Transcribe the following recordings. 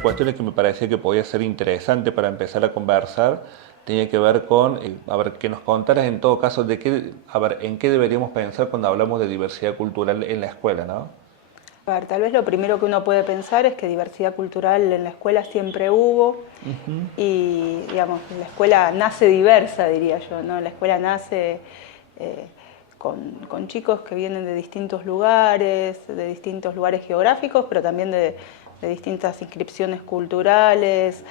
las cuestiones que me parecía que podía ser interesante para empezar a conversar tenía que ver con, a ver, que nos contaras en todo caso de qué, a ver, en qué deberíamos pensar cuando hablamos de diversidad cultural en la escuela, ¿no? A ver, tal vez lo primero que uno puede pensar es que diversidad cultural en la escuela siempre hubo y, digamos, la escuela nace diversa, diría yo, ¿no? La escuela nace con chicos que vienen de distintos lugares geográficos, pero también de distintas inscripciones culturales.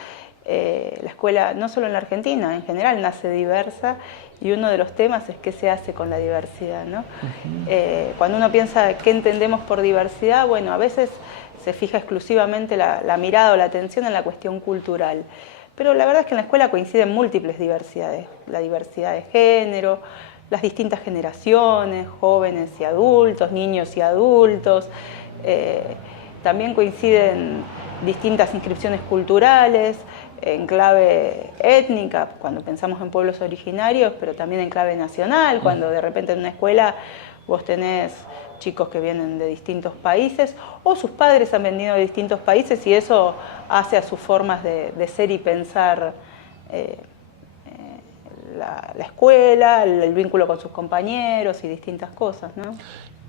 La escuela, no solo en la Argentina, en general nace diversa y uno de los temas es qué se hace con la diversidad, ¿no? Cuando uno piensa qué entendemos por diversidad, bueno, a veces se fija exclusivamente la mirada o la atención en la cuestión cultural, pero la verdad es que en la escuela coinciden múltiples diversidades, la diversidad de género, las distintas generaciones, jóvenes y adultos, niños y adultos, también coinciden distintas inscripciones culturales, en clave étnica, cuando pensamos en pueblos originarios, pero también en clave nacional, cuando de repente en una escuela vos tenés chicos que vienen de distintos países o sus padres han venido de distintos países y eso hace a sus formas de ser y pensar la escuela, el vínculo con sus compañeros y distintas cosas, ¿no?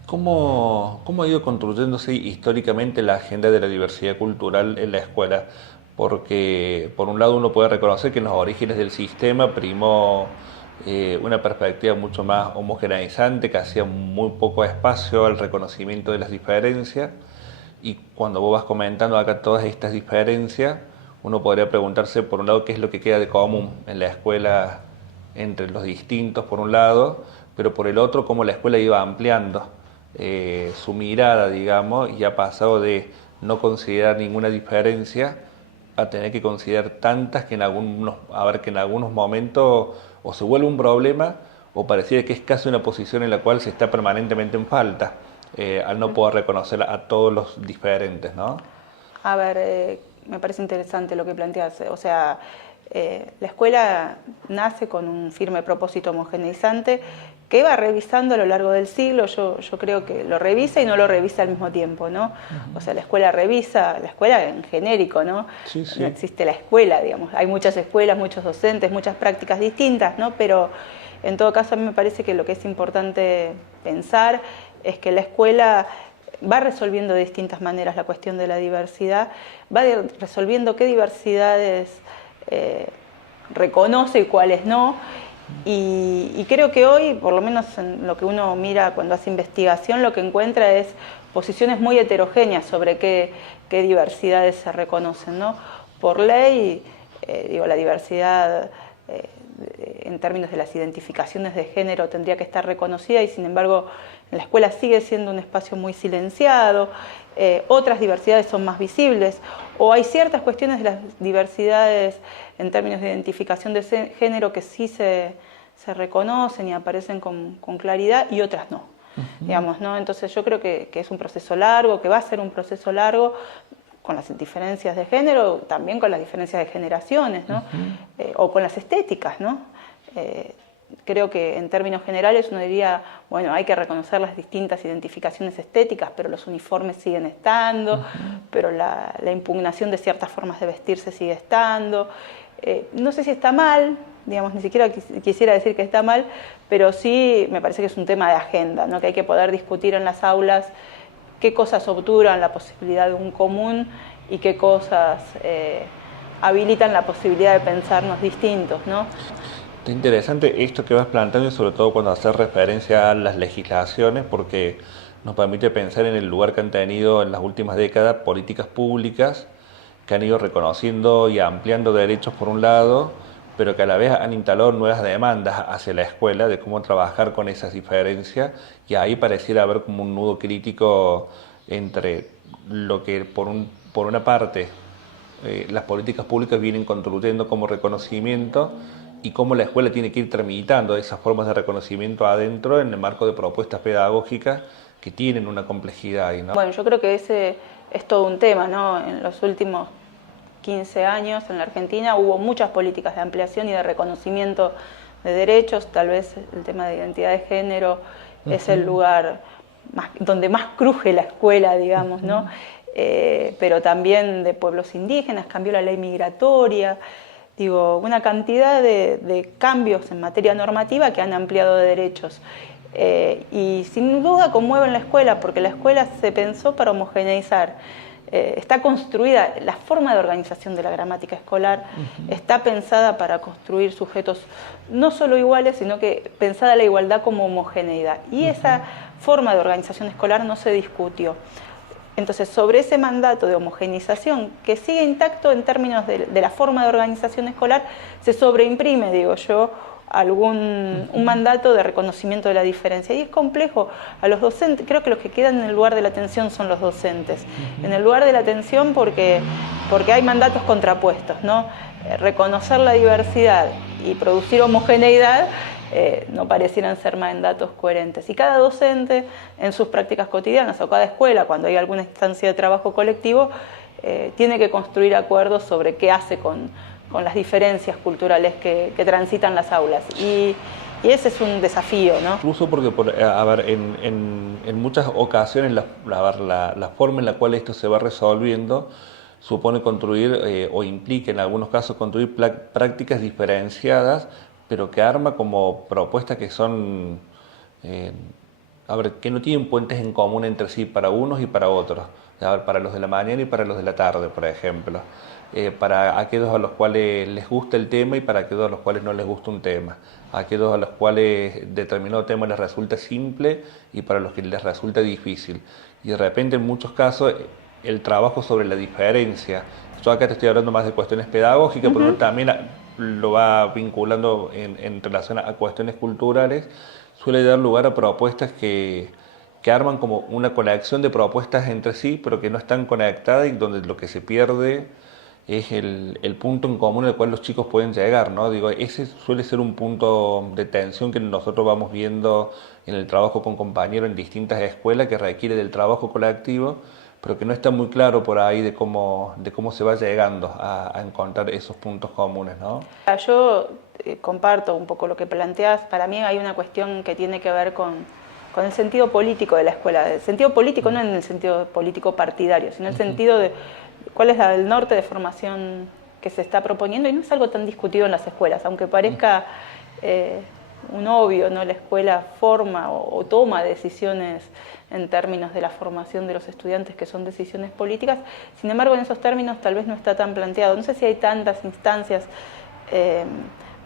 ¿Cómo ha ido construyéndose históricamente la agenda de la diversidad cultural en la escuela? Porque por un lado uno puede reconocer que en los orígenes del sistema primó una perspectiva mucho más homogeneizante, que hacía muy poco espacio al reconocimiento de las diferencias, y cuando vos vas comentando acá todas estas diferencias, uno podría preguntarse por un lado qué es lo que queda de común en la escuela entre los distintos por un lado, pero por el otro cómo la escuela iba ampliando su mirada, digamos, y ha pasado de no considerar ninguna diferencia a tener que considerar tantas que en algunos momentos o se vuelve un problema o pareciera que es casi una posición en la cual se está permanentemente en falta, al no poder reconocer a todos los diferentes, ¿no? A ver, me parece interesante lo que planteas. O sea, la escuela nace con un firme propósito homogeneizante que va revisando a lo largo del siglo. Yo creo que lo revisa y no lo revisa al mismo tiempo, ¿no? O sea, la escuela revisa, la escuela en genérico, ¿no? Sí, sí. No existe la escuela, digamos. Hay muchas escuelas, muchos docentes, muchas prácticas distintas, ¿no? Pero en todo caso a mí me parece que lo que es importante pensar es que la escuela va resolviendo de distintas maneras la cuestión de la diversidad, va resolviendo qué diversidades reconoce y cuáles no, y creo que hoy, por lo menos en lo que uno mira cuando hace investigación, lo que encuentra es posiciones muy heterogéneas sobre qué diversidades se reconocen, ¿no? Por ley, la diversidad en términos de las identificaciones de género tendría que estar reconocida y sin embargo en la escuela sigue siendo un espacio muy silenciado, otras diversidades son más visibles o hay ciertas cuestiones de las diversidades en términos de identificación de género que sí se reconocen y aparecen con claridad y otras no. Digamos, ¿no? Entonces yo creo que es un proceso largo, que va a ser un proceso largo, con las diferencias de género, también con las diferencias de generaciones, ¿no? O con las estéticas, ¿no? Creo que en términos generales uno diría, bueno, hay que reconocer las distintas identificaciones estéticas, pero los uniformes siguen estando, pero la impugnación de ciertas formas de vestirse sigue estando. No sé si está mal, digamos, ni siquiera quisiera decir que está mal, pero sí me parece que es un tema de agenda, ¿no? Que hay que poder discutir en las aulas qué cosas obturan la posibilidad de un común y qué cosas habilitan la posibilidad de pensarnos distintos, ¿no? Está interesante esto que vas planteando y sobre todo cuando haces referencia a las legislaciones porque nos permite pensar en el lugar que han tenido en las últimas décadas políticas públicas que han ido reconociendo y ampliando derechos por un lado, pero que a la vez han instalado nuevas demandas hacia la escuela de cómo trabajar con esas diferencias y ahí pareciera haber como un nudo crítico entre lo que por una parte las políticas públicas vienen construyendo como reconocimiento y cómo la escuela tiene que ir tramitando esas formas de reconocimiento adentro en el marco de propuestas pedagógicas que tienen una complejidad ahí, ¿no? Bueno, yo creo que ese es todo un tema, ¿no? En los últimos 15 años en la Argentina hubo muchas políticas de ampliación y de reconocimiento de derechos, tal vez el tema de identidad de género es el lugar donde más cruje la escuela, digamos, ¿no? pero también de pueblos indígenas, cambió la ley migratoria, digo, una cantidad de cambios en materia normativa que han ampliado derechos. Y sin duda conmueven la escuela, porque la escuela se pensó para homogeneizar. Está construida, la forma de organización de la gramática escolar está pensada para construir sujetos no solo iguales, sino que pensada la igualdad como homogeneidad. Y esa forma de organización escolar no se discutió. Entonces, sobre ese mandato de homogeneización, que sigue intacto en términos de la forma de organización escolar, se sobreimprime, digo yo, un mandato de reconocimiento de la diferencia. Y es complejo. A los docentes, creo que los que quedan en el lugar de la atención son los docentes. En el lugar de la atención porque hay mandatos contrapuestos, ¿no? Reconocer la diversidad y producir homogeneidad no parecieran ser mandatos coherentes. Y cada docente en sus prácticas cotidianas, o cada escuela, cuando hay alguna instancia de trabajo colectivo, tiene que construir acuerdos sobre qué hace con las diferencias culturales que transitan las aulas. Y ese es un desafío, ¿no? Incluso porque, a ver, en muchas ocasiones la forma en la cual esto se va resolviendo supone construir, o implica en algunos casos construir prácticas diferenciadas, pero que arma como propuestas que son, que no tienen puentes en común entre sí para unos y para otros. A ver, para los de la mañana y para los de la tarde, por ejemplo. Para aquellos a los cuales les gusta el tema y para aquellos a los cuales no les gusta un tema. Aquellos a los cuales determinado tema les resulta simple y para los que les resulta difícil. Y de repente, en muchos casos, el trabajo sobre la diferencia. Yo acá te estoy hablando más de cuestiones pedagógicas, pero también lo va vinculando en relación a cuestiones culturales, suele dar lugar a propuestas que arman como una conexión de propuestas entre sí, pero que no están conectadas y donde lo que se pierde es el punto en común al cual los chicos pueden llegar, ¿no? Digo, ese suele ser un punto de tensión que nosotros vamos viendo en el trabajo con compañeros en distintas escuelas, que requiere del trabajo colectivo, pero que no está muy claro por ahí de cómo se va llegando a encontrar esos puntos comunes, ¿no? Yo comparto un poco lo que planteas. Para mí hay una cuestión que tiene que ver con el sentido político de la escuela. El sentido político no en el sentido político partidario, sino en el sentido de cuál es el norte de formación que se está proponiendo, y no es algo tan discutido en las escuelas, aunque parezca un obvio, ¿no? La escuela forma o toma decisiones en términos de la formación de los estudiantes que son decisiones políticas. Sin embargo, en esos términos tal vez no está tan planteado. No sé si hay tantas instancias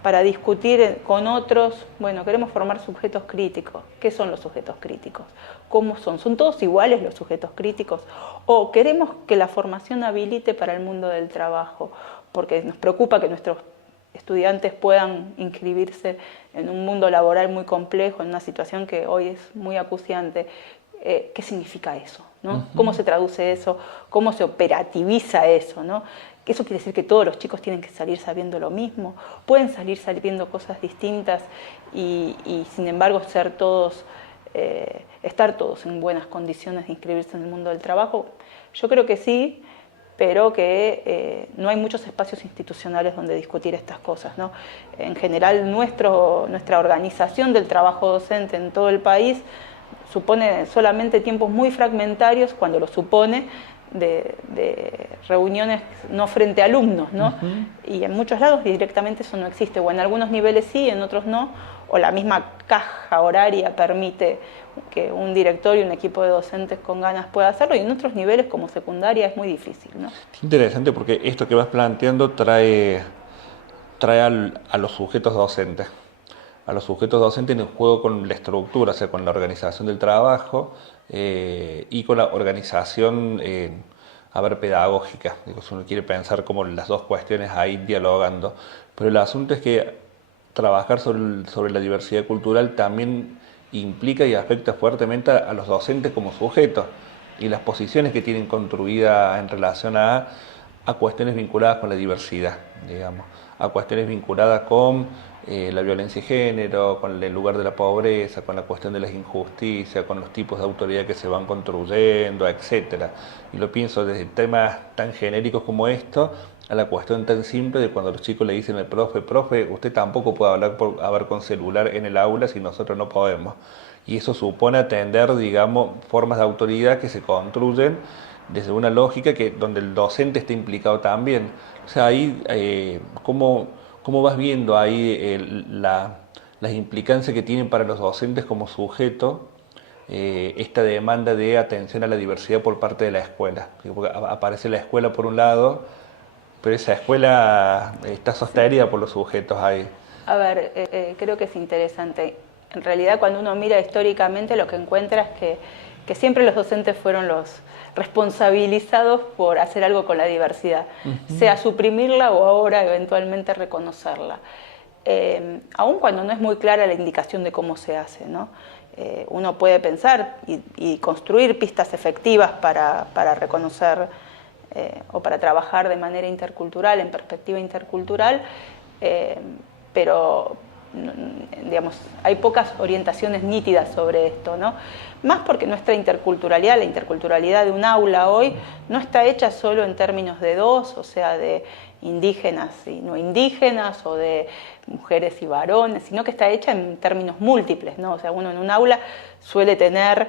para discutir con otros. Bueno, queremos formar sujetos críticos. ¿Qué son los sujetos críticos? ¿Cómo son? ¿Son todos iguales los sujetos críticos? ¿O queremos que la formación habilite para el mundo del trabajo? Porque nos preocupa que nuestros estudiantes puedan inscribirse en un mundo laboral muy complejo, en una situación que hoy es muy acuciante. ¿Qué significa eso, ¿no? ¿Cómo se traduce eso? ¿Cómo se operativiza eso, ¿no? ¿Eso quiere decir que todos los chicos tienen que salir sabiendo lo mismo? ¿Pueden salir sabiendo cosas distintas y sin embargo ser todos, estar todos en buenas condiciones de inscribirse en el mundo del trabajo? Yo creo que sí, pero que no hay muchos espacios institucionales donde discutir estas cosas, ¿no? En general, nuestra organización del trabajo docente en todo el país supone solamente tiempos muy fragmentarios, cuando lo supone, de reuniones no frente a alumnos, ¿no? Y en muchos lados directamente eso no existe, o en algunos niveles sí, en otros no, o la misma caja horaria permite que un directorio y un equipo de docentes con ganas pueda hacerlo, y en otros niveles como secundaria es muy difícil, ¿no? Interesante, porque esto que vas planteando trae a los sujetos docentes. A los sujetos docentes en juego con la estructura, o sea, con la organización del trabajo y con la organización pedagógica. Digo, si uno quiere pensar como las dos cuestiones ahí dialogando. Pero el asunto es que trabajar sobre la diversidad cultural también implica y afecta fuertemente a los docentes como sujetos y las posiciones que tienen construidas en relación a cuestiones vinculadas con la diversidad, digamos, a cuestiones vinculadas con la violencia de género, con el lugar de la pobreza, con la cuestión de las injusticias, con los tipos de autoridad que se van construyendo, etcétera. Y lo pienso desde temas tan genéricos como esto a la cuestión tan simple de cuando los chicos le dicen al profe, usted tampoco puede hablar con celular en el aula si nosotros no podemos. Y eso supone atender, digamos, formas de autoridad que se construyen desde una lógica donde el docente está implicado también. O sea, ahí, ¿cómo vas viendo ahí las implicancias que tienen para los docentes como sujeto esta demanda de atención a la diversidad por parte de la escuela? Porque aparece la escuela por un lado, pero esa escuela está sostenida por los sujetos ahí. A ver, creo que es interesante. En realidad, cuando uno mira históricamente, lo que encuentra es que siempre los docentes fueron los responsabilizados por hacer algo con la diversidad, sea suprimirla o ahora eventualmente reconocerla. Aun cuando no es muy clara la indicación de cómo se hace, ¿no? Uno puede pensar y construir pistas efectivas para reconocer o para trabajar de manera intercultural, en perspectiva intercultural, pero digamos, hay pocas orientaciones nítidas sobre esto, ¿no? Más porque nuestra interculturalidad, la interculturalidad de un aula hoy, no está hecha solo en términos de dos, o sea, de indígenas y no indígenas, o de mujeres y varones, sino que está hecha en términos múltiples, ¿no? O sea, uno en un aula suele tener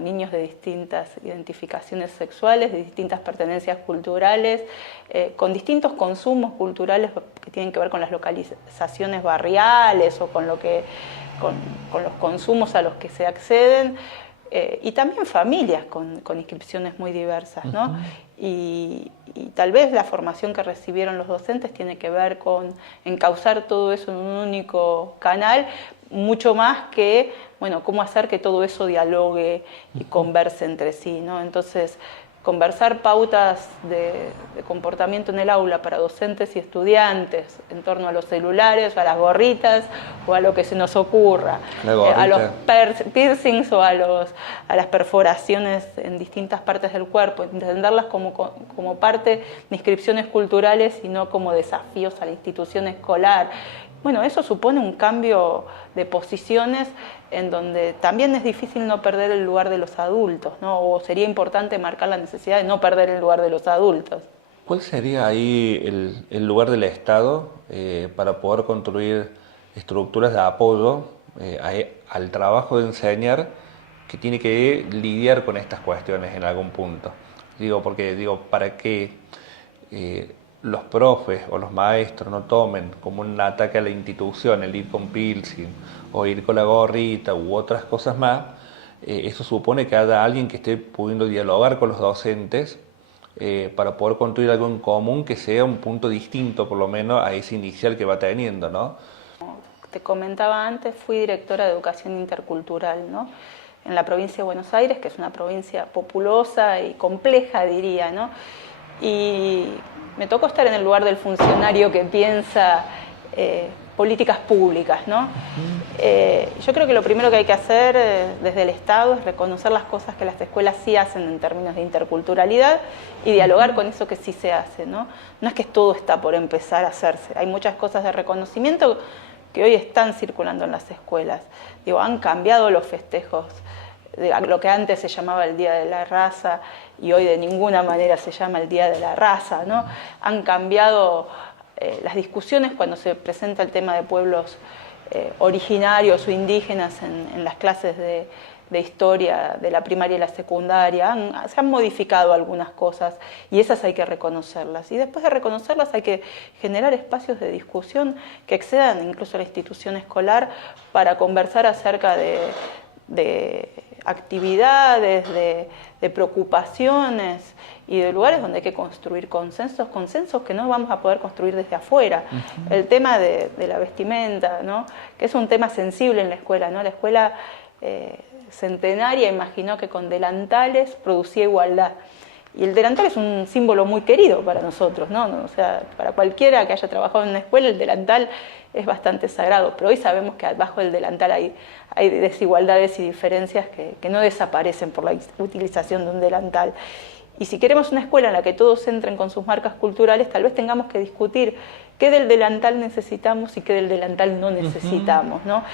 niños de distintas identificaciones sexuales, de distintas pertenencias culturales, con distintos consumos culturales que tienen que ver con las localizaciones barriales o con los consumos a los que se acceden, y también familias con inscripciones muy diversas, ¿no? Y tal vez la formación que recibieron los docentes tiene que ver con encauzar todo eso en un único canal, mucho más que, cómo hacer que todo eso dialogue y converse entre sí, ¿no? Entonces, conversar pautas de comportamiento en el aula para docentes y estudiantes en torno a los celulares, a las gorritas o a lo que se nos ocurra, a los piercings o a las perforaciones en distintas partes del cuerpo, entenderlas como parte de inscripciones culturales y no como desafíos a la institución escolar. Eso supone un cambio de posiciones en donde también es difícil no perder el lugar de los adultos, ¿no? O sería importante marcar la necesidad de no perder el lugar de los adultos. ¿Cuál sería ahí el lugar del Estado para poder construir estructuras de apoyo al trabajo de enseñar que tiene que lidiar con estas cuestiones en algún punto? Para que los profes o los maestros no tomen como un ataque a la institución el ir con piercing o ir con la gorrita u otras cosas más, eso supone que haya alguien que esté pudiendo dialogar con los docentes para poder construir algo en común que sea un punto distinto por lo menos a ese inicial que va teniendo, ¿no? Te comentaba antes, fui directora de Educación Intercultural, ¿no? En la provincia de Buenos Aires, que es una provincia populosa y compleja, diría, ¿no? Y me tocó estar en el lugar del funcionario que piensa políticas públicas, ¿no? Yo creo que lo primero que hay que hacer desde el Estado es reconocer las cosas que las escuelas sí hacen en términos de interculturalidad y dialogar con eso que sí se hace, ¿no? No es que todo está por empezar a hacerse, hay muchas cosas de reconocimiento que hoy están circulando en las escuelas. Han cambiado los festejos de lo que antes se llamaba el Día de la Raza y hoy de ninguna manera se llama el Día de la Raza, ¿no? Han cambiado las discusiones cuando se presenta el tema de pueblos originarios o indígenas en las clases de historia de la primaria y la secundaria. Se han modificado algunas cosas y esas hay que reconocerlas. Y después de reconocerlas hay que generar espacios de discusión que excedan incluso a la institución escolar para conversar acerca de actividades, de preocupaciones y de lugares donde hay que construir consensos que no vamos a poder construir desde afuera. El tema de la vestimenta, ¿no? Que es un tema sensible en la escuela, ¿no? La escuela centenaria imaginó que con delantales producía igualdad. Y el delantal es un símbolo muy querido para nosotros, ¿no? O sea, para cualquiera que haya trabajado en una escuela, el delantal es bastante sagrado, pero hoy sabemos que abajo del delantal hay desigualdades y diferencias que no desaparecen por la utilización de un delantal. Y si queremos una escuela en la que todos entren con sus marcas culturales, tal vez tengamos que discutir qué del delantal necesitamos y qué del delantal no necesitamos, ¿no?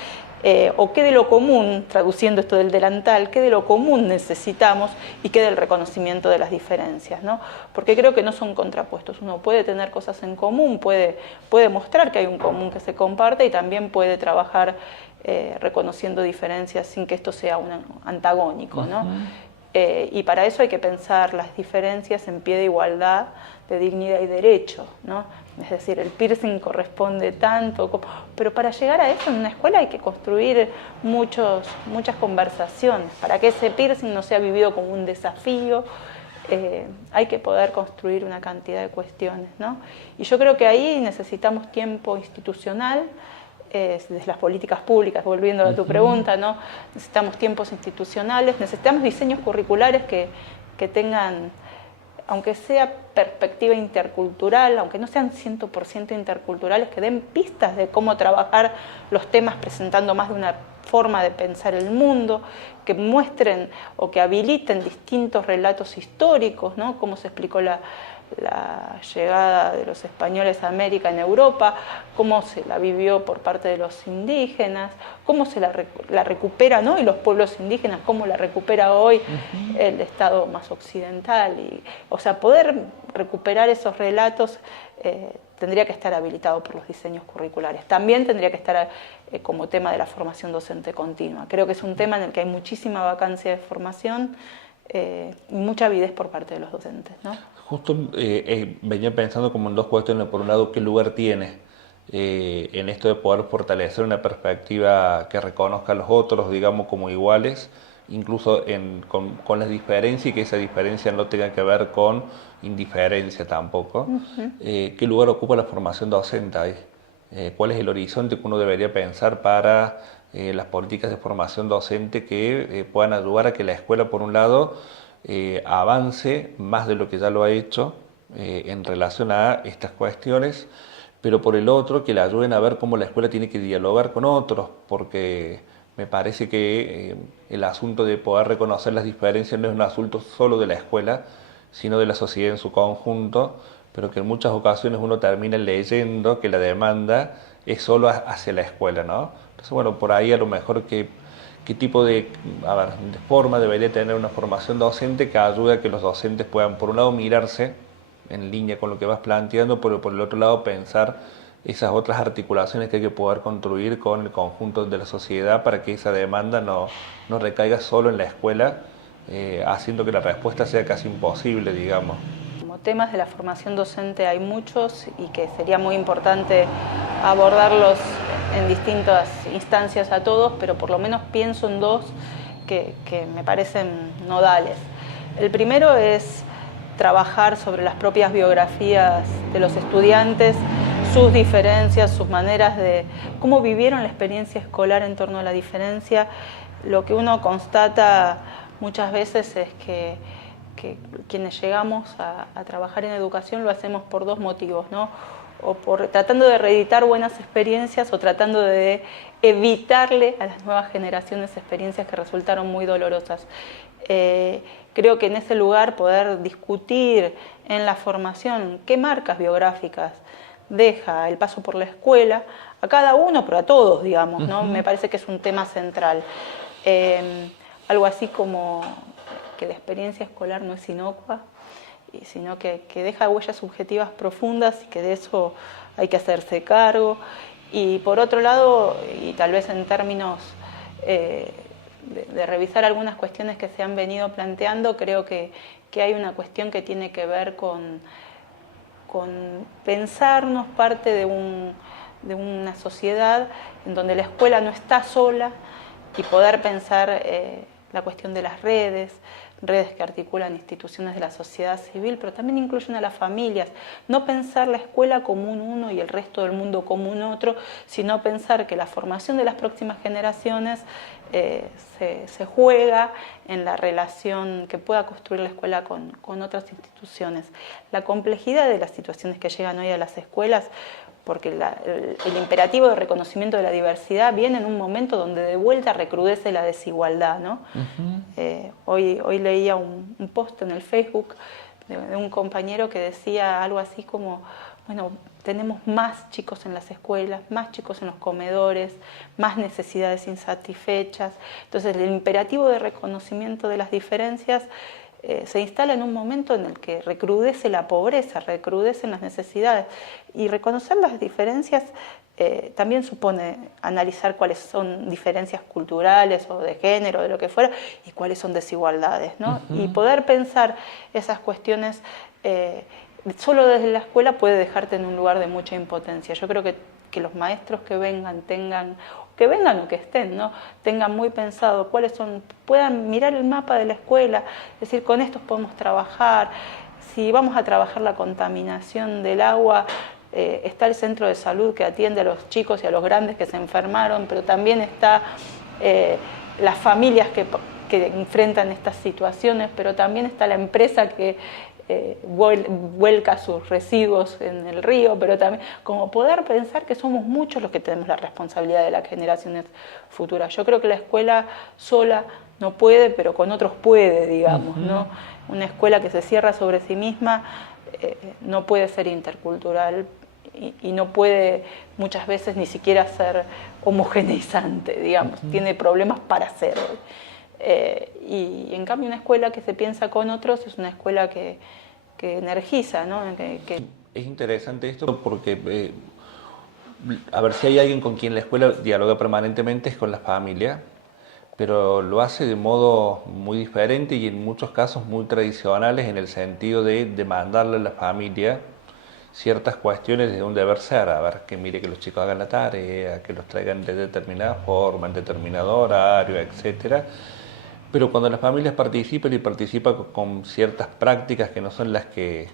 O qué de lo común, traduciendo esto del delantal, qué de lo común necesitamos y qué del reconocimiento de las diferencias, ¿no? Porque creo que no son contrapuestos. Uno puede tener cosas en común, puede mostrar que hay un común que se comparte y también puede trabajar reconociendo diferencias sin que esto sea un antagónico, ¿no? Y para eso hay que pensar las diferencias en pie de igualdad, de dignidad y derecho, ¿no? Es decir, el piercing corresponde tanto, pero para llegar a eso en una escuela hay que construir muchas conversaciones, para que ese piercing no sea vivido como un desafío. Hay que poder construir una cantidad de cuestiones, ¿no? Y yo creo que ahí necesitamos tiempo institucional, desde las políticas públicas, volviendo a tu pregunta, ¿no? Necesitamos tiempos institucionales, necesitamos diseños curriculares que tengan, aunque sea perspectiva intercultural, aunque no sean 100% interculturales, que den pistas de cómo trabajar los temas presentando más de una forma de pensar el mundo, que muestren o que habiliten distintos relatos históricos, ¿no? Cómo se explicó la llegada de los españoles a América en Europa, cómo se la vivió por parte de los indígenas, cómo se la recupera, ¿no? Y los pueblos indígenas, cómo la recupera hoy el Estado más occidental. O sea, poder recuperar esos relatos tendría que estar habilitado por los diseños curriculares. También tendría que estar como tema de la formación docente continua. Creo que es un tema en el que hay muchísima vacancia de formación y mucha avidez por parte de los docentes, ¿no? Justo venía pensando como en dos cuestiones. Por un lado, ¿qué lugar tiene en esto de poder fortalecer una perspectiva que reconozca a los otros, digamos, como iguales, incluso con las diferencias, y que esa diferencia no tenga que ver con indiferencia tampoco? ¿Qué lugar ocupa la formación docente ahí? ¿Cuál es el horizonte que uno debería pensar para las políticas de formación docente que puedan ayudar a que la escuela, por un lado, avance más de lo que ya lo ha hecho en relación a estas cuestiones, pero por el otro, que le ayuden a ver cómo la escuela tiene que dialogar con otros? Porque me parece que el asunto de poder reconocer las diferencias no es un asunto solo de la escuela, sino de la sociedad en su conjunto, pero que en muchas ocasiones uno termina leyendo que la demanda es solo hacia la escuela, ¿no? Entonces, bueno, por ahí a lo mejor qué tipo de forma debería tener una formación docente que ayude a que los docentes puedan, por un lado, mirarse en línea con lo que vas planteando, pero por el otro lado pensar esas otras articulaciones que hay que poder construir con el conjunto de la sociedad para que esa demanda no recaiga solo en la escuela, haciendo que la respuesta sea casi imposible, digamos. Como temas de la formación docente hay muchos y que sería muy importante abordarlos en distintas instancias a todos, pero por lo menos pienso en dos que me parecen nodales. El primero es trabajar sobre las propias biografías de los estudiantes, sus diferencias, sus maneras de cómo vivieron la experiencia escolar en torno a la diferencia. Lo que uno constata muchas veces es que quienes llegamos a trabajar en educación lo hacemos por dos motivos, ¿no? O tratando de reeditar buenas experiencias o tratando de evitarle a las nuevas generaciones experiencias que resultaron muy dolorosas. Creo que en ese lugar poder discutir en la formación qué marcas biográficas deja el paso por la escuela, a cada uno, pero a todos, digamos, ¿no? Me parece que es un tema central. Algo así como que la experiencia escolar no es inocua, sino que deja huellas subjetivas profundas y que de eso hay que hacerse cargo. Y por otro lado, y tal vez en términos de revisar algunas cuestiones que se han venido planteando, creo que hay una cuestión que tiene que ver con pensarnos parte de una sociedad en donde la escuela no está sola y poder pensar la cuestión de las redes que articulan instituciones de la sociedad civil, pero también incluyen a las familias. No pensar la escuela como un uno y el resto del mundo como un otro, sino pensar que la formación de las próximas generaciones se juega en la relación que pueda construir la escuela con otras instituciones. La complejidad de las situaciones que llegan hoy a las escuelas, porque el imperativo de reconocimiento de la diversidad viene en un momento donde de vuelta recrudece la desigualdad, ¿no? Hoy leía un post en el Facebook de un compañero que decía algo así como, bueno, tenemos más chicos en las escuelas, más chicos en los comedores, más necesidades insatisfechas. Entonces el imperativo de reconocimiento de las diferencias se instala en un momento en el que recrudece la pobreza, recrudecen las necesidades. Y reconocer las diferencias también supone analizar cuáles son diferencias culturales o de género, de lo que fuera, y cuáles son desigualdades, ¿no? Y poder pensar esas cuestiones solo desde la escuela puede dejarte en un lugar de mucha impotencia. Yo creo que los maestros que vengan o que estén, ¿no? Tengan muy pensado cuáles son, puedan mirar el mapa de la escuela, decir, con estos podemos trabajar. Si vamos a trabajar la contaminación del agua, está el centro de salud que atiende a los chicos y a los grandes que se enfermaron, pero también está las familias que enfrentan estas situaciones, pero también está la empresa que vuelca sus residuos en el río, pero también como poder pensar que somos muchos los que tenemos la responsabilidad de las generaciones futuras. Yo creo que la escuela sola no puede, pero con otros puede, digamos, ¿no? Una escuela que se cierra sobre sí misma no puede ser intercultural y no puede muchas veces ni siquiera ser homogeneizante, digamos, tiene problemas para serlo. Y en cambio una escuela que se piensa con otros es una escuela que energiza, ¿no? Es interesante esto porque, a ver, si hay alguien con quien la escuela dialoga permanentemente es con la familia, pero lo hace de modo muy diferente y en muchos casos muy tradicionales en el sentido de demandarle a la familia ciertas cuestiones de un deber ser, a ver, que mire que los chicos hagan la tarea, que los traigan de determinada forma, en determinado horario, etcétera. Pero cuando las familias participan y participan con ciertas prácticas que no son las que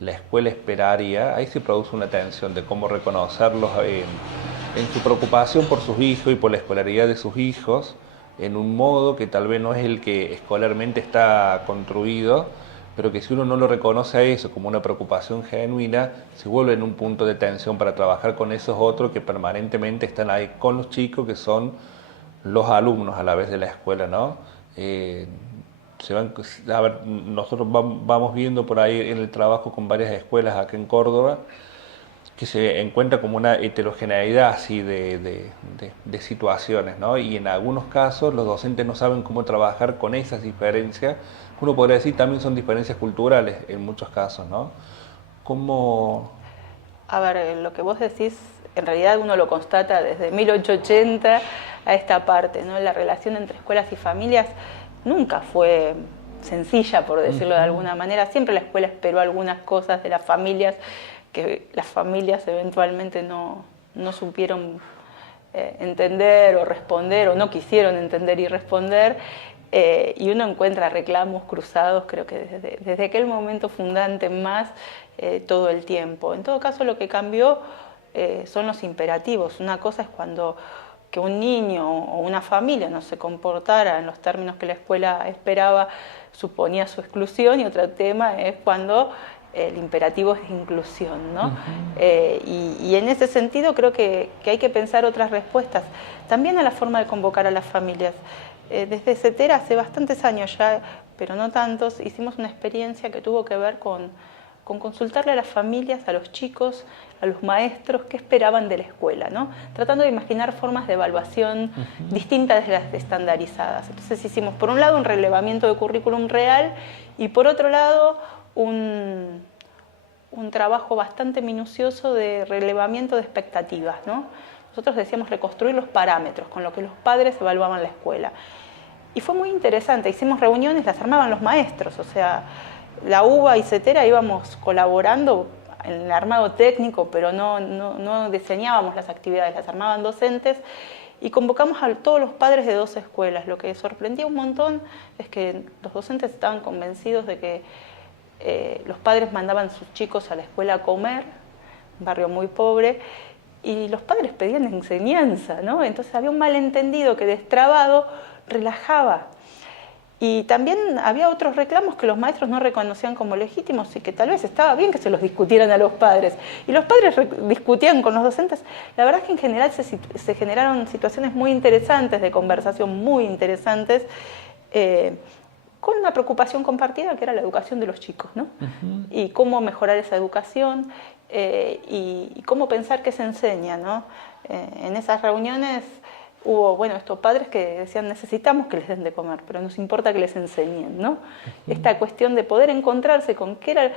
la escuela esperaría, ahí se produce una tensión de cómo reconocerlos en su preocupación por sus hijos y por la escolaridad de sus hijos, en un modo que tal vez no es el que escolarmente está construido, pero que si uno no lo reconoce a eso como una preocupación genuina, se vuelve en un punto de tensión para trabajar con esos otros que permanentemente están ahí con los chicos, que son los alumnos a la vez de la escuela, ¿no? A ver, nosotros vamos viendo por ahí en el trabajo con varias escuelas acá en Córdoba que se encuentra como una heterogeneidad así de situaciones, ¿no? Y en algunos casos los docentes no saben cómo trabajar con esas diferencias. Uno podría decir también son diferencias culturales en muchos casos, ¿no? ¿Cómo? A ver, lo que vos decís, en realidad uno lo constata desde 1880 a esta parte, ¿no? La relación entre escuelas y familias nunca fue sencilla, por decirlo de alguna manera. Siempre la escuela esperó algunas cosas de las familias que las familias eventualmente no supieron entender o responder, o no quisieron entender y responder, y uno encuentra reclamos cruzados, creo que desde aquel momento fundante más todo el tiempo. En todo caso, lo que cambió son los imperativos. Una cosa es cuando que un niño o una familia no se comportara en los términos que la escuela esperaba, suponía su exclusión, y otro tema es cuando el imperativo es de inclusión, ¿no? Y en ese sentido creo que hay que pensar otras respuestas, también a la forma de convocar a las familias. Desde CETERA, hace bastantes años ya, pero no tantos, hicimos una experiencia que tuvo que ver con consultarle a las familias, a los chicos, a los maestros, qué esperaban de la escuela, ¿no? Tratando de imaginar formas de evaluación distintas de las estandarizadas. Entonces hicimos, por un lado, un relevamiento de currículum real y, por otro lado, un trabajo bastante minucioso de relevamiento de expectativas, ¿no? Nosotros decíamos reconstruir los parámetros con lo que los padres evaluaban la escuela. Y fue muy interesante, hicimos reuniones, las armaban los maestros, o sea, la UBA y CETERA íbamos colaborando en el armado técnico, pero no diseñábamos las actividades, las armaban docentes, y convocamos a todos los padres de 2 escuelas. Lo que sorprendía un montón es que los docentes estaban convencidos de que los padres mandaban a sus chicos a la escuela a comer, un barrio muy pobre, y los padres pedían enseñanza, ¿no? Entonces había un malentendido que destrabado relajaba. Y también había otros reclamos que los maestros no reconocían como legítimos y que tal vez estaba bien que se los discutieran a los padres. Y los padres discutían con los docentes. La verdad es que en general se generaron situaciones muy interesantes, de conversación muy interesantes, con una preocupación compartida que era la educación de los chicos, ¿no? Y cómo mejorar esa educación y cómo pensar que se enseña, ¿no? En esas reuniones hubo, estos padres que decían necesitamos que les den de comer, pero nos importa que les enseñen, ¿no? Esta cuestión de poder encontrarse con qué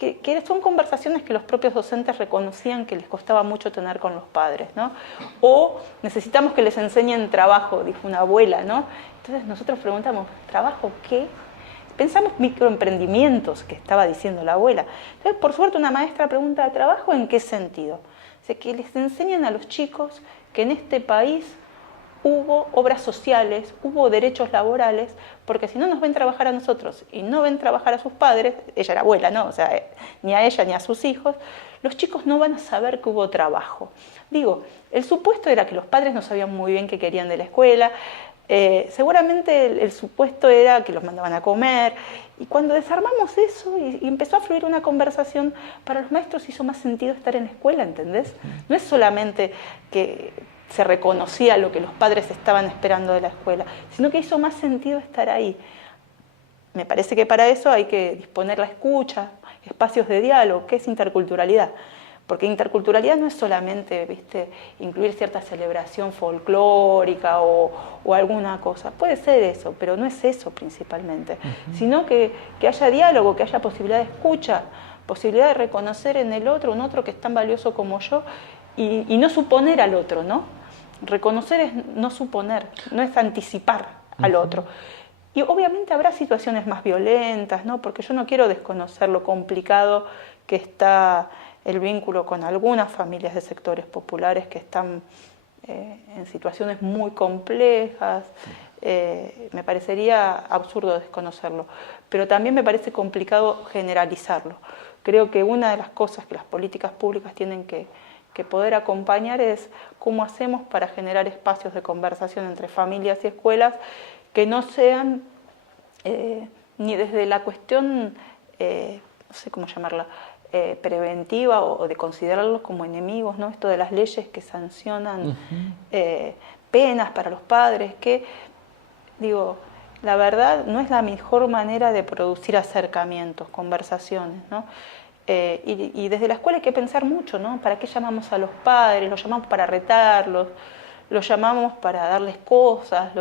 que son conversaciones que los propios docentes reconocían que les costaba mucho tener con los padres, ¿no? O necesitamos que les enseñen trabajo, dijo una abuela, ¿no? Entonces nosotros preguntamos, ¿trabajo qué? Pensamos microemprendimientos, que estaba diciendo la abuela. Entonces, por suerte, una maestra pregunta, ¿trabajo en qué sentido? O sea, que les enseñan a los chicos que en este país hubo obras sociales, hubo derechos laborales, porque si no nos ven trabajar a nosotros y no ven trabajar a sus padres, ella era abuela, ¿no? O sea, ni a ella ni a sus hijos, los chicos no van a saber que hubo trabajo. Digo, el supuesto era que los padres no sabían muy bien qué querían de la escuela, seguramente el supuesto era que los mandaban a comer, y cuando desarmamos eso y empezó a fluir una conversación, para los maestros hizo más sentido estar en la escuela, ¿entendés? No es solamente que se reconocía lo que los padres estaban esperando de la escuela, sino que hizo más sentido estar ahí. Me parece que para eso hay que disponer la escucha, espacios de diálogo. ¿Qué es interculturalidad? Porque interculturalidad no es solamente, ¿viste?, incluir cierta celebración folclórica o alguna cosa. Puede ser eso, pero no es eso principalmente, sino que haya diálogo, que haya posibilidad de escucha, posibilidad de reconocer en el otro un otro que es tan valioso como yo y no suponer al otro, ¿no? Reconocer es no suponer, no es anticipar al otro. Y obviamente habrá situaciones más violentas, ¿no? Porque yo no quiero desconocer lo complicado que está el vínculo con algunas familias de sectores populares que están en situaciones muy complejas. Me parecería absurdo desconocerlo, pero también me parece complicado generalizarlo. Creo que una de las cosas que las políticas públicas tienen que poder acompañar es cómo hacemos para generar espacios de conversación entre familias y escuelas que no sean ni desde la cuestión, no sé cómo llamarla, preventiva o de considerarlos como enemigos, ¿no? Esto de las leyes que sancionan penas para los padres, que, digo, la verdad no es la mejor manera de producir acercamientos, conversaciones, ¿no? Y desde la escuela hay que pensar mucho, ¿no? ¿Para qué llamamos a los padres? ¿Los llamamos para retarlos? ¿Los llamamos para darles cosas?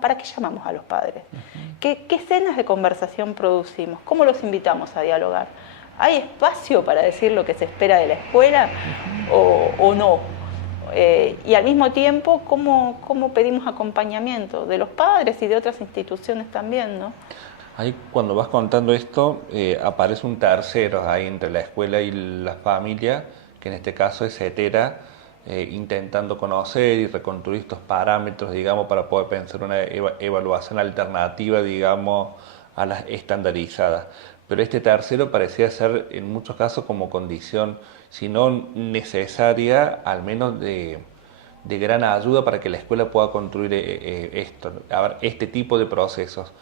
¿Para qué llamamos a los padres? ¿Qué escenas de conversación producimos? ¿Cómo los invitamos a dialogar? ¿Hay espacio para decir lo que se espera de la escuela o no? Y al mismo tiempo, ¿cómo pedimos acompañamiento de los padres y de otras instituciones también, ¿no? Ahí cuando vas contando esto, aparece un tercero ahí entre la escuela y la familia, que en este caso es hetera, intentando conocer y reconstruir estos parámetros, digamos, para poder pensar una evaluación alternativa, digamos, a las estandarizadas. Pero este tercero parecía ser en muchos casos como condición, si no necesaria, al menos de gran ayuda para que la escuela pueda construir este tipo de procesos.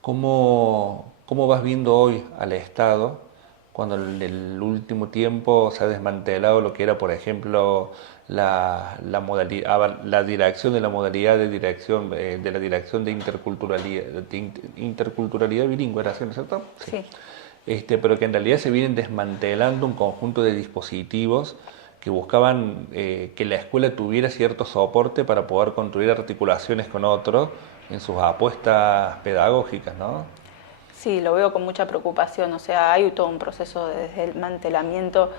¿Cómo vas viendo hoy al Estado cuando en el último tiempo se ha desmantelado lo que era, por ejemplo, la dirección de la modalidad de dirección de la dirección de interculturalidad bilingüe, ¿era así, no es cierto? Sí. Pero que en realidad se vienen desmantelando un conjunto de dispositivos que buscaban que la escuela tuviera cierto soporte para poder construir articulaciones con otros en sus apuestas pedagógicas, ¿no? Sí, lo veo con mucha preocupación. O sea, hay todo un proceso de desmantelamiento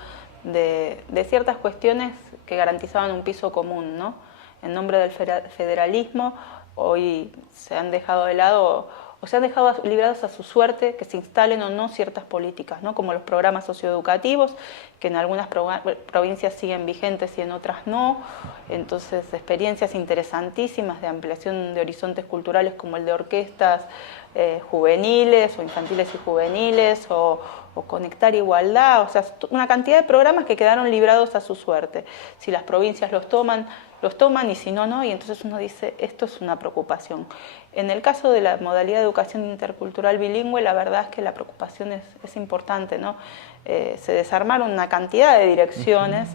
de ciertas cuestiones que garantizaban un piso común, ¿no? En nombre del federalismo, hoy se han dejado de lado o se han dejado librados a su suerte que se instalen o no ciertas políticas, ¿no? Como los programas socioeducativos, que en algunas provincias siguen vigentes y en otras no. Entonces, experiencias interesantísimas de ampliación de horizontes culturales como el de orquestas juveniles o infantiles y juveniles o Conectar Igualdad, o sea, una cantidad de programas que quedaron librados a su suerte. Si las provincias los toman y si no, no, y entonces uno dice, esto es una preocupación. En el caso de la modalidad de educación intercultural bilingüe, la verdad es que la preocupación es importante, ¿no? Se desarmaron una cantidad de direcciones,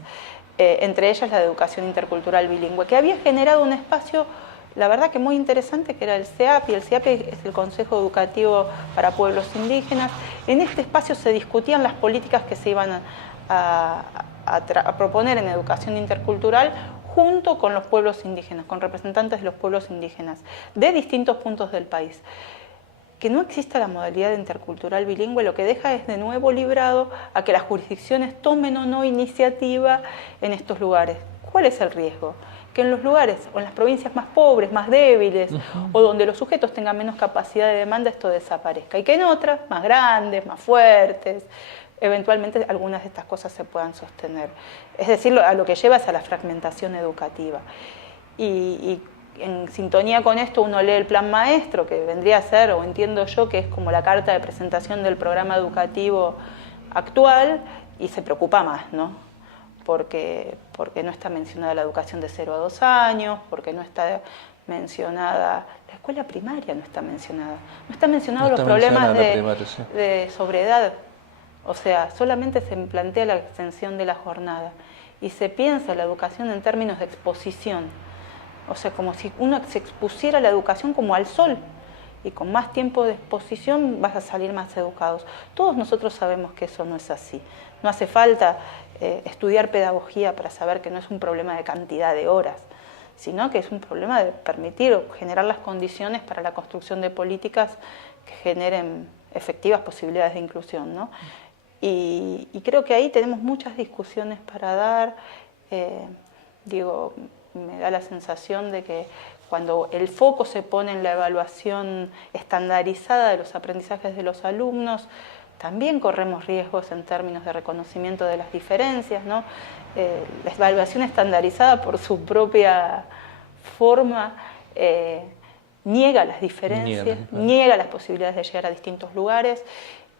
entre ellas la de educación intercultural bilingüe, que había generado un espacio, la verdad que muy interesante, que era el CEAPI. El CEAPI es el Consejo Educativo para Pueblos Indígenas. En este espacio se discutían las políticas que se iban a proponer en educación intercultural junto con los pueblos indígenas, con representantes de los pueblos indígenas de distintos puntos del país. que no exista la modalidad intercultural bilingüe lo que deja es de nuevo librado a que las jurisdicciones tomen o no iniciativa en estos lugares. ¿Cuál es el riesgo? Que en los lugares o en las provincias más pobres, más débiles, o donde los sujetos tengan menos capacidad de demanda, esto desaparezca. Y que en otras, más grandes, más fuertes, eventualmente algunas de estas cosas se puedan sostener. Es decir, a lo que lleva es a la fragmentación educativa. Y en sintonía con esto uno lee el plan maestro, que vendría a ser, o entiendo yo, que es como la carta de presentación del programa educativo actual, y se preocupa más, ¿no? Porque no está mencionada la educación de 0 a 2 años, porque no está mencionada, la escuela primaria no está mencionada, no están mencionados los problemas de sobriedad, o sea, solamente se plantea la extensión de la jornada y se piensa la educación en términos de exposición, o sea, como si uno se expusiera a la educación como al sol, y con más tiempo de exposición vas a salir más educados. Todos nosotros sabemos que eso no es así. No hace falta estudiar pedagogía para saber que no es un problema de cantidad de horas, sino que es un problema de permitir o generar las condiciones para la construcción de políticas que generen efectivas posibilidades de inclusión, ¿no? Y creo que ahí tenemos muchas discusiones para dar. Me da la sensación de que cuando el foco se pone en la evaluación estandarizada de los aprendizajes de los alumnos, también corremos riesgos en términos de reconocimiento de las diferencias, ¿no? La evaluación estandarizada por su forma niega las diferencias, niega las posibilidades de llegar a distintos lugares.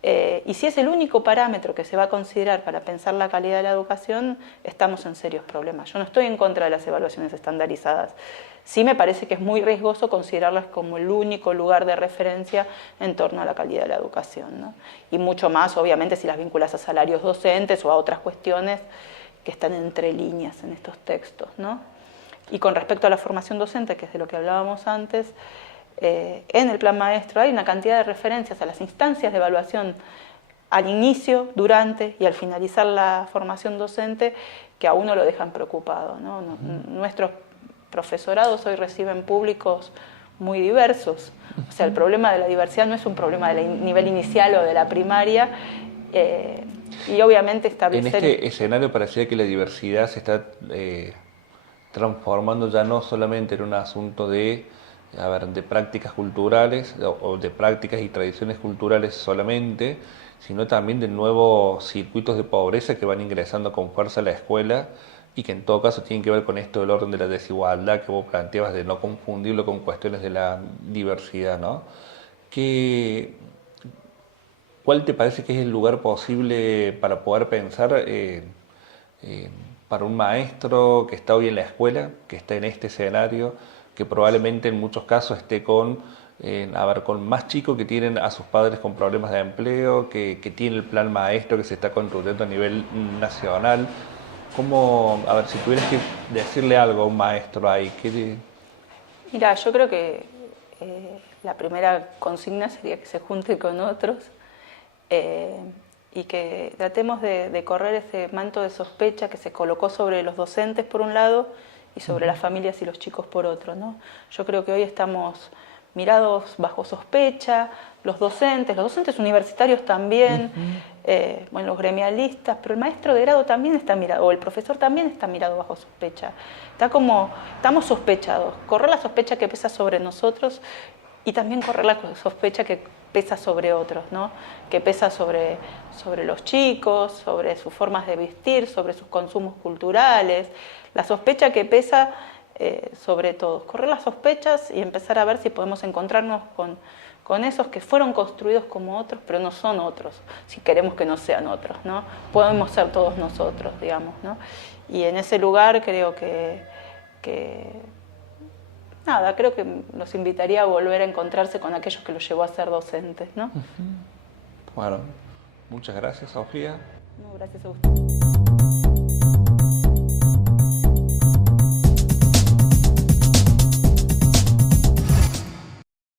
Y si es el único parámetro que se va a considerar para pensar la calidad de la educación, estamos en serios problemas. Yo no estoy en contra de las evaluaciones estandarizadas. Sí me parece que es muy riesgoso considerarlas como el único lugar de referencia en torno a la calidad de la educación, ¿no? Y mucho más, obviamente, si las vinculas a salarios docentes o a otras cuestiones que están entre líneas en estos textos, ¿no? Y con respecto a la formación docente, que es de lo que hablábamos antes, en el plan maestro hay una cantidad de referencias a las instancias de evaluación al inicio, durante y al finalizar la formación docente que a uno lo dejan preocupado, ¿no? Nuestros profesorados hoy reciben públicos muy diversos, o sea, el problema de la diversidad no es un problema del nivel inicial o de la primaria, y obviamente establecer... En este escenario parecía que la diversidad se está transformando ya no solamente en un asunto de prácticas culturales o de prácticas y tradiciones culturales solamente, sino también de nuevos circuitos de pobreza que van ingresando con fuerza a la escuela y que en todo caso tienen que ver con esto del orden de la desigualdad que vos planteabas, de no confundirlo con cuestiones de la diversidad, ¿no? ¿Cuál te parece que es el lugar posible para poder pensar para un maestro que está hoy en la escuela, que está en este escenario, que probablemente en muchos casos esté con más chicos que tienen a sus padres con problemas de empleo, que tiene el plan maestro que se está construyendo a nivel nacional? Si tuvieras que decirle algo a un maestro ahí, Mira, yo creo que la primera consigna sería que se junte con otros y que tratemos de correr ese manto de sospecha que se colocó sobre los docentes por un lado y sobre las familias y los chicos por otro, ¿no? Yo creo que hoy estamos mirados bajo sospecha, los docentes universitarios también, los gremialistas, pero el maestro de grado también está mirado, o el profesor también está mirado bajo sospecha. Estamos sospechados, correr la sospecha que pesa sobre nosotros y también correr la sospecha que pesa sobre otros, ¿no? Que pesa sobre los chicos, sobre sus formas de vestir, sobre sus consumos culturales, la sospecha que pesa sobre todos. Correr las sospechas y empezar a ver si podemos encontrarnos con esos que fueron construidos como otros, pero no son otros, si queremos que no sean otros, ¿no? Podemos ser todos nosotros, digamos, ¿no? Y en ese lugar creo que los invitaría a volver a encontrarse con aquellos que los llevó a ser docentes, ¿no? Bueno, muchas gracias, Sofía. No, gracias a usted.